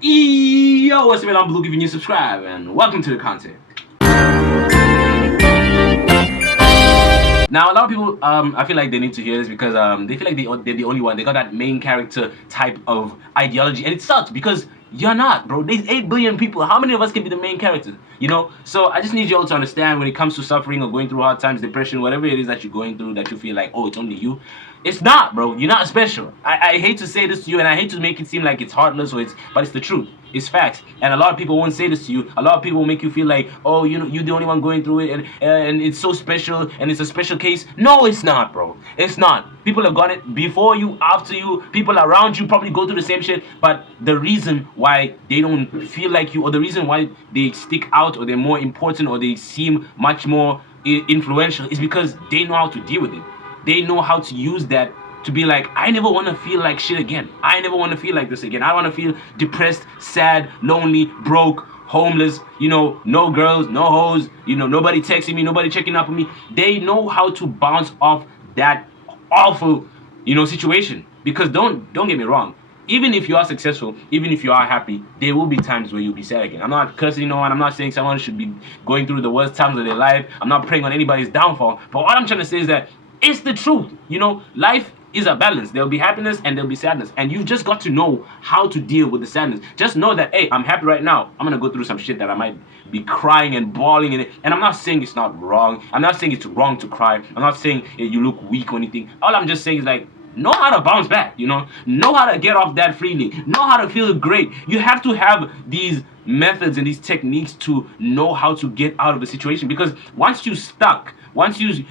Yo, what's up, man? I'm Blue, giving you subscribe, and welcome to the content. Now, a lot of people, I feel like they need to hear this because they feel like they're the only one. They got that main character type of ideology, and it sucks because you're not, bro. There's 8 billion people. How many of us can be the main character? You know? So I just need you all to understand when it comes to suffering or going through hard times, depression, whatever it is that you're going through, that you feel like, oh, it's only you. It's not, bro. You're not special. I hate to say this to you, and I hate to make it seem like it's heartless but it's the truth. It's facts. And a lot of people won't say this to you. A lot of people will make you feel like, oh, you know, you're the only one going through it, and it's so special, and it's a special case. No, it's not, bro. It's not. People have got it before you, after you. People around you probably go through the same shit. But the reason why they don't feel like you, or the reason why they stick out, or they're more important, or they seem much more influential, is because they know how to deal with it. They know how to use that to be like, I never want to feel like shit again. I never want to feel like this again. I want to feel depressed, sad, lonely, broke, homeless, you know, no girls, no hoes, you know, nobody texting me, nobody checking up on me. They know how to bounce off that awful, you know, situation. Because don't get me wrong, even if you are successful, even if you are happy, there will be times where you'll be sad again. I'm not cursing no one. I'm not saying someone should be going through the worst times of their life. I'm not praying on anybody's downfall. But what I'm trying to say is that it's the truth. You know, life is a balance. There'll be happiness and there'll be sadness. And you just got to know how to deal with the sadness. Just know that, hey, I'm happy right now. I'm going to go through some shit that I might be crying and bawling in it. And I'm not saying it's not wrong. I'm not saying it's wrong to cry. I'm not saying you look weak or anything. All I'm just saying is like, know how to bounce back, you know how to get off that freely, know how to feel great. You have to have these methods and these techniques to know how to get out of the situation, because once you're stuck, once you're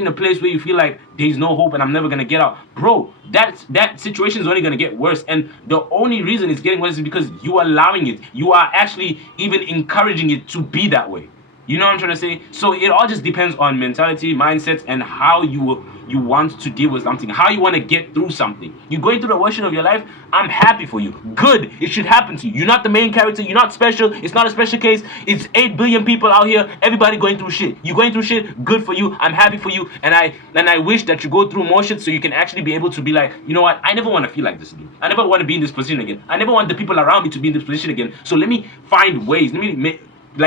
in a place where you feel like there's no hope and I'm never gonna get out, bro, that situation is only gonna get worse. And the only reason it's getting worse is because you are allowing it. You are actually even encouraging it to be that way. You know what I'm trying to say? So it all just depends on mentality, mindset, and how you want to deal with something, how you want to get through something. You're going through the worst of your life. I'm happy for you. Good. It should happen to you. You're not the main character. You're not special. It's not a special case. It's 8 billion people out here. Everybody going through shit. You're going through shit. Good for you. I'm happy for you. And I wish that you go through more shit so you can actually be able to be like, you know what? I never want to feel like this again. I never want to be in this position again. I never want the people around me to be in this position again. So let me find ways. Let me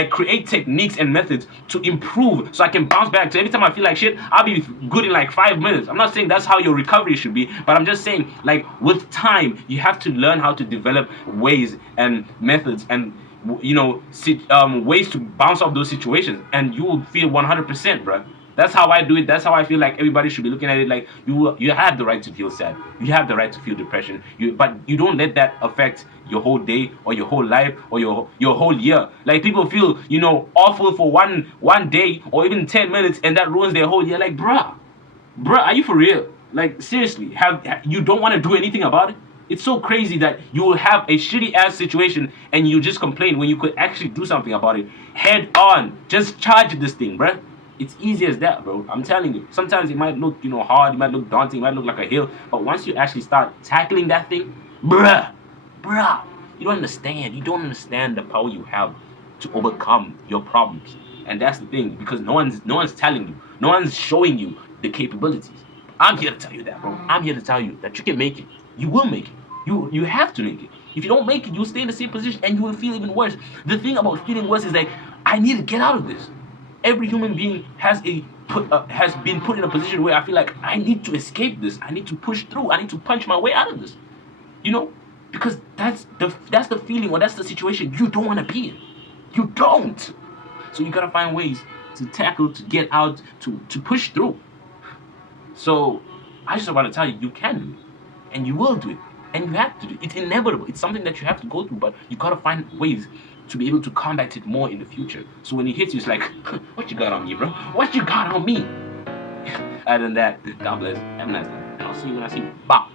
create techniques and methods to improve so I can bounce back. So every time I feel like shit, I'll be good in like 5 minutes. I'm not saying that's how your recovery should be, but I'm just saying, like, with time, you have to learn how to develop ways and methods and, you know, ways to bounce off those situations, and you will feel 100%, bro. That's how I do it. That's how I feel like everybody should be looking at it. Like, you have the right to feel sad. You have the right to feel depression. But you don't let that affect your whole day or your whole life or your whole year. Like, people feel, you know, awful for one day or even 10 minutes, and that ruins their whole year. Like, bruh, are you for real? Like, seriously, you don't want to do anything about it? It's so crazy that you will have a shitty ass situation and you just complain when you could actually do something about it. Head on. Just charge this thing, bruh. It's easy as that, bro. I'm telling you. Sometimes it might look, you know, hard. It might look daunting. It might look like a hill. But once you actually start tackling that thing, bruh, you don't understand. You don't understand the power you have to overcome your problems. And that's the thing, because no one's telling you. No one's showing you the capabilities. I'm here to tell you that, bro. I'm here to tell you that you can make it. You will make it. You have to make it. If you don't make it, you'll stay in the same position and you will feel even worse. The thing about feeling worse is like, I need to get out of this. Every human being has been put in a position where I feel like I need to escape this. I need to push through. I need to punch my way out of this. You know, because that's the feeling, or that's the situation you don't want to be in. You don't. So you gotta find ways to tackle, to get out, to push through. So I just want to tell you, you can do it, and you will do it, and you have to do it. It's inevitable. It's something that you have to go through, but you gotta find ways to be able to combat it more in the future. So when it hits you, it's like, what you got on me, bro? What you got on me? Other than that, God bless. Have a nice one. And I'll see you when I see you. Bye.